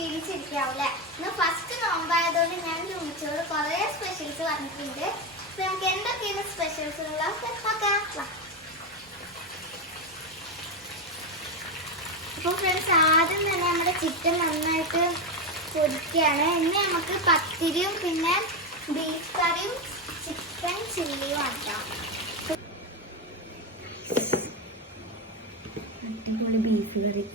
ക്ഷീണിച്ചിരിക്കാവൂല്ലേ? ഇന്ന് ഫസ്റ്റ് നോമ്പായതുകൊണ്ട് ഞാൻ ഉമ്മച്ചോട് കുറേ സ്പെഷ്യൽസ് പറഞ്ഞിട്ടുണ്ട്. അപ്പൊ നമുക്ക് എന്തൊക്കെയാണ് സ്പെഷ്യൽസ് നോക്കാം. അപ്പോൾ ഫ്രണ്ട്സ്, ആദ്യം തന്നെ നമ്മുടെ ചിക്കൻ നന്നായിട്ട് പൊരിക്കുകയാണ്. ഇനി നമുക്ക് പത്തിരിയും പിന്നെ ബീഫ് കറിയും ചിക്കൻ ചില്ലിയും ആക്കാം. അടിപൊളി ബീഫ് കറി.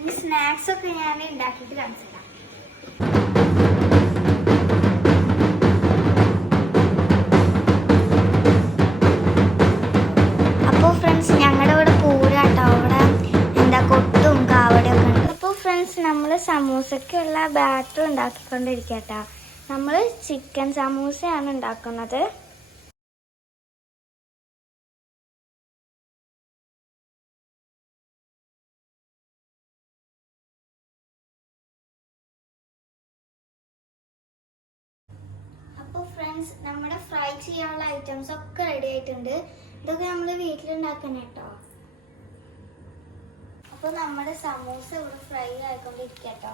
ഇനി സ്നാക്സ് ഒക്കെ ഞാൻ ഉണ്ടാക്കിയിട്ട് കാണിച്ചു തരാം. അപ്പോൾ ഫ്രണ്ട്സ്, ഞങ്ങളുടെ ഇവിടെ പൂരാട്ടോ. അവിടെ എന്താ കൊട്ടും കാവടയൊക്കെ ഉണ്ട്. അപ്പോൾ ഫ്രണ്ട്സ്, നമ്മൾ സമൂസയ്ക്കുള്ള ബാറ്റർ ഉണ്ടാക്കിക്കൊണ്ടിരിക്കട്ടോ. നമ്മൾ ചിക്കൻ സമൂസയാണ് ഉണ്ടാക്കുന്നത്. അപ്പോൾ ഫ്രണ്ട്സ്, നമ്മുടെ ഫ്രൈ ചെയ്യാനുള്ള ഐറ്റംസ് ഒക്കെ റെഡി ആയിട്ടുണ്ട്. ഇതൊക്കെ നമ്മൾ വീട്ടിലുണ്ടാക്കണം കേട്ടോ. അപ്പോൾ നമ്മുടെ സമൂസ ഇവിടെ ഫ്രൈ ആയിക്കൊണ്ടിരിക്കട്ടോ.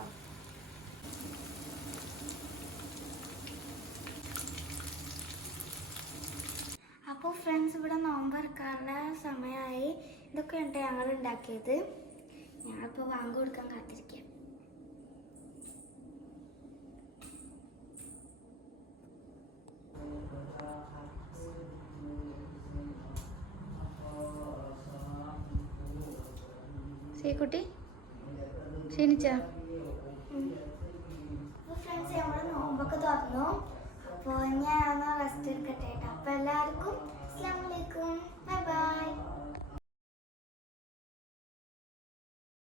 അപ്പോൾ ഫ്രണ്ട്സ്, ഇവിടെ നോമ്പറക്കാനുള്ള സമയമായി. ഇതൊക്കെയാണ് ഞങ്ങൾ ഉണ്ടാക്കിയത്. ഞങ്ങളിപ്പോൾ വാങ്ങി കൊടുക്കാൻ കാത്തിരിക്കാം. കുട്ടി ക്ഷീണിച്ച? ഫ്രണ്ട്സ്, നമ്മൾ നോമ്പൊക്കെ തുറന്നു. അപ്പോൾ ഞാൻ റെസ്റ്റ് എടുക്കട്ടെ.